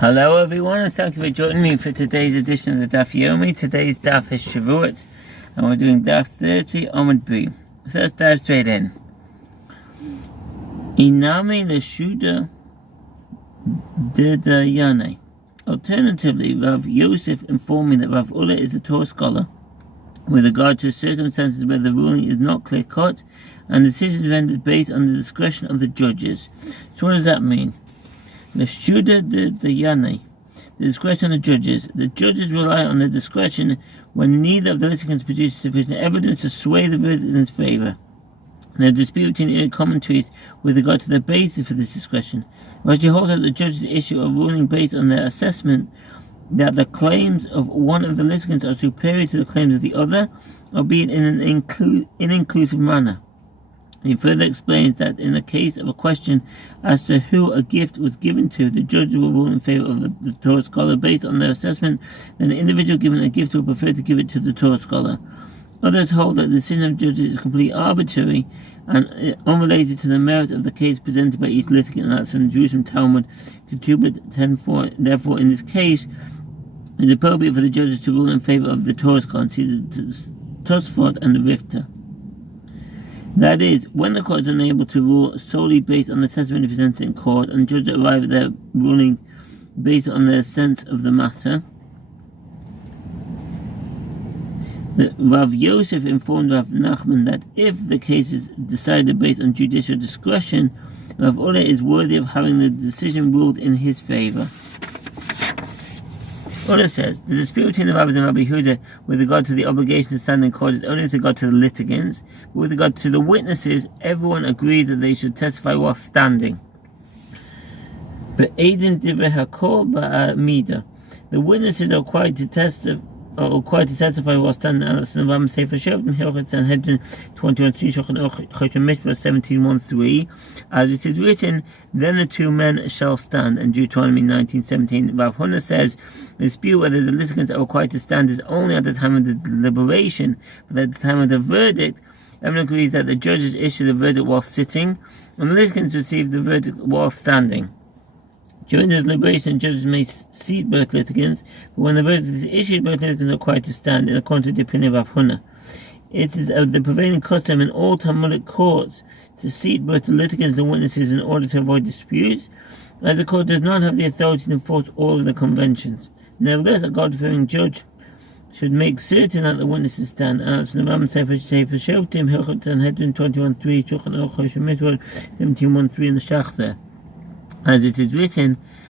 Hello everyone, and thank you for joining me for today's edition of the Daf Yomi. Today's Daf is Shevuot, and we're doing Daf 30 Amud B. So let's dive straight in. Inami Leshuda Dedayane. Alternatively, Rav Yosef informed me that Rav Ulla is a Torah scholar with regard to circumstances where the ruling is not clear-cut and decisions rendered based on the discretion of the judges. So what does that mean? The Shuda de Yane, the discretion of the judges. The judges rely on their discretion when neither of the litigants produces sufficient evidence to sway the verdict in his favor. There are disputes between commentaries with regard to the basis for this discretion. Rashi holds that the judges issue a ruling based on their assessment that the claims of one of the litigants are superior to the claims of the other, albeit in an inclusive manner. He further explains that in the case of a question as to who a gift was given to, the judge will rule in favor of the Torah scholar based on their assessment that the individual given a gift will prefer to give it to the Torah scholar. Others hold that the decision of judges is completely arbitrary and unrelated to the merit of the case presented by each litigant, and that's from the Jerusalem Talmud, Ketubot 10:4. Therefore, in this case, it is appropriate for the judges to rule in favor of the Torah scholar and see the Tosfot and the Rifta. That is, when the court is unable to rule solely based on the testimony presented in court, and judges arrive at their ruling based on their sense of the matter, Rav Yosef informed Rav Nachman that if the case is decided based on judicial discretion, Rav Ulla is worthy of having the decision ruled in his favor. Ulla says, the dispute between the rabbis and Rabbi Huda with regard to the obligation to stand in court is only with regard to the litigants, but with regard to the witnesses, everyone agreed that they should testify while standing. But Aiden Divrei HaKol Ba'amida, the witnesses are required to testify while standing. As the Ram Sefer Shevuot Daf Sanhedrin 21:3 Shulchan Aruch Choshen Mishpat 17:1-3, as it is written, then the two men shall stand. And Deuteronomy 19:17. Rav Huna says the dispute whether the litigants are required to stand is only at the time of the deliberation, but at the time of the verdict, everyone agrees that the judges issue the verdict while sitting, and the litigants receive the verdict while standing. During the deliberation, judges may seat both litigants, but when the verdict is issued, both litigants are required to stand, in accordance with the opinion of Rav Huna. It is the prevailing custom in all Talmudic courts to seat both the litigants and the witnesses in order to avoid disputes, as the court does not have the authority to enforce all of the conventions. Nevertheless, a God-fearing judge should make certain that the witnesses stand. And as the Ram Sefer Shevuot Daf Sanhedrin 21:3 Shulchan Aruch Choshen Mishpat 17:1-3 in the Shach there. As it is written,